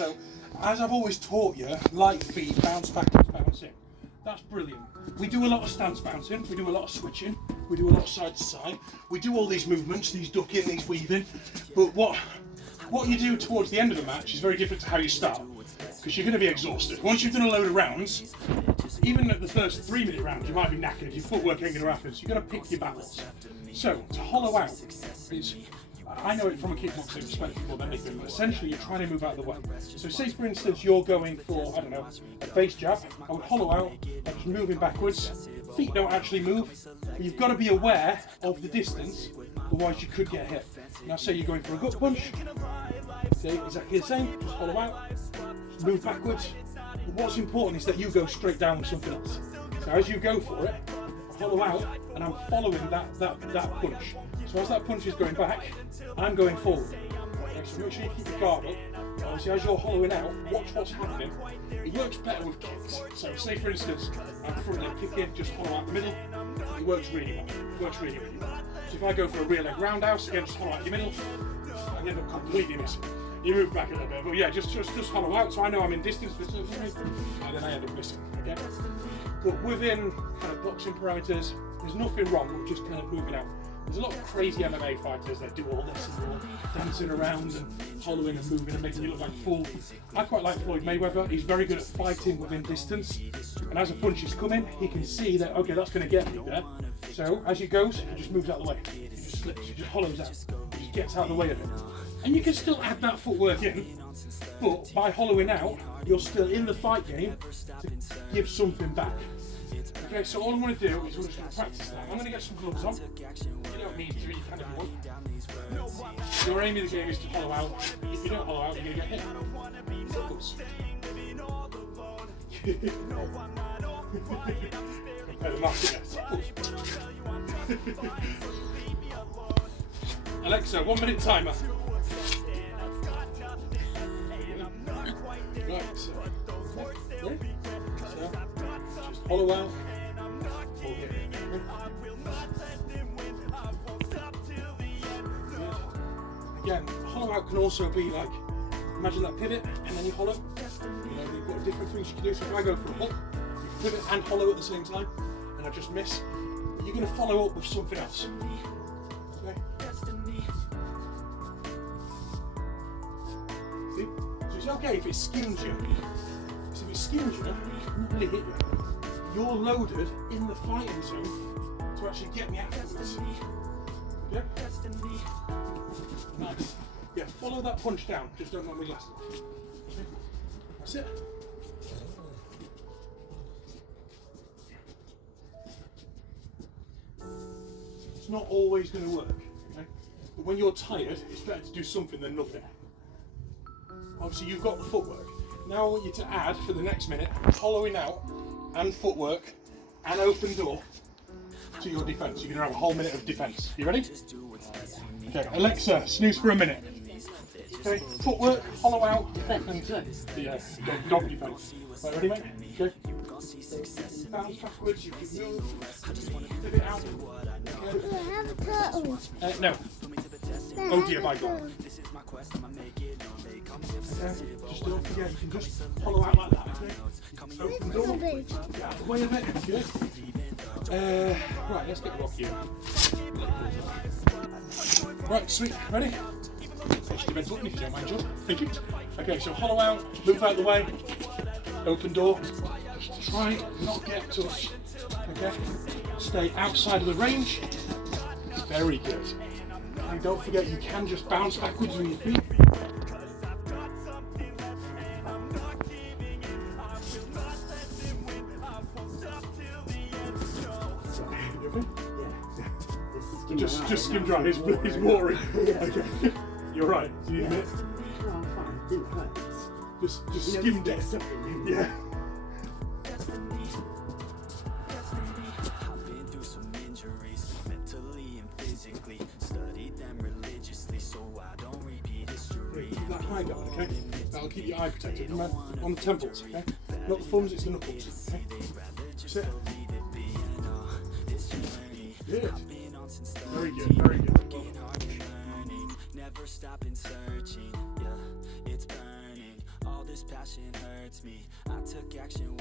So, as I've always taught you, light feet, bounce backwards, bounce in. That's brilliant. We do a lot of stance bouncing, we do a lot of switching, we do a lot of side to side, we do all these movements, these ducking, these weaving, but what you do towards the end of the match is very different to how you start, because you're going to be exhausted. Once you've done a load of rounds, even at the first 3-minute round, you might be knackered, your footwork ain't going to happen, so you've got to pick your battles. So, to hollow out is, I know it from a kickboxing perspective more than anything, but essentially you're trying to move out of the way. So say for instance you're going for, I don't know, a face jab, I would hollow out, I'm just moving backwards, feet don't actually move, but you've got to be aware of the distance, otherwise you could get hit. Now say you're going for a gut punch, okay, exactly the same, just hollow out, just move backwards, but what's important is that you go straight down with something else. So as you go for it, I hollow out and I'm following that punch. So as that punch is going back, I'm going forward. Okay, so make sure you keep your guard up. Obviously, as you're hollowing out, watch what's happening. It works better with kicks. So say for instance, I'm front leg kicking, just hollow out the middle. It works really well. It works really, really well. So if I go for a rear leg roundhouse, again, just hollow out your middle, I end up completely missing. You move back a little bit, but yeah, just hollow out so I know I'm in distance between me, and then I end up missing. Okay? But within kind of boxing parameters, there's nothing wrong with just kind of moving out. There's a lot of crazy MMA fighters that do all this and all dancing around and hollowing and moving and making you look like a fool. I quite like Floyd Mayweather. He's very good at fighting within distance. And as a punch is coming, he can see that, okay, that's going to get me there. So as he goes, he just moves out of the way. He just slips, he just hollows out. He just gets out of the way of it. And you can still add that footwork in, but by hollowing out, you're still in the fight game to give something back. Okay, so all I'm going to do is we're just going to practice that. I'm going to get some gloves on. You don't need to, you can if you want. Your aim of the game is to hollow out. If you don't hollow out, you're going to get hit. Circles. Alexa, 1 minute timer. Right, so just hollow out. Again, hollow out can also be like, imagine that pivot and then you hollow. You know, you've got different things you can do. So if I go for a hook, you pivot and hollow at the same time, and I just miss, you're going to follow up with something else. Okay? See? So it's okay if it skims you. Because if it skims you, it doesn't really hit you. You're loaded in the fighting zone to actually get me afterwards. Yeah? Nice. Yeah, follow that punch down, just don't knock my glasses off. Okay? That's it. It's not always going to work, okay? But when you're tired, it's better to do something than nothing. Obviously, you've got the footwork. Now I want you to add, for the next minute, hollowing out and footwork and open door to your defence. You're going to have a whole minute of defence. You ready? Okay, Alexa, snooze for a minute. Okay, footwork, hollow out, defence. Yeah, dog defence. Right, ready, mate? Okay. Bounce backwards, you can move, pivot out. Okay. Do I have a turtle? No. Oh dear, by God. Okay, just don't forget, you can just hollow out like that, okay? Open door, get out of the way of it, good. Right, let's get rocky here. Right, sweet, ready? Push the event button if you don't mind, John. Thank you. Okay, so hollow out, move out of the way, open door. Just try not get touched. Okay, stay outside of the range. Very good. And don't forget, you can just bounce backwards with your feet. Just skim dry. It's boring. Okay. You're right. Do you need a minute? No, I'm fine. It hurts. Just skim it. Yeah. Keep that high guard, okay? That'll keep your eye protected. Remember, on the temples, okay? Not the thumbs, it's the knuckles. Okay? That's it. Good. Very good, very good. Well, passion hurts me. I took action.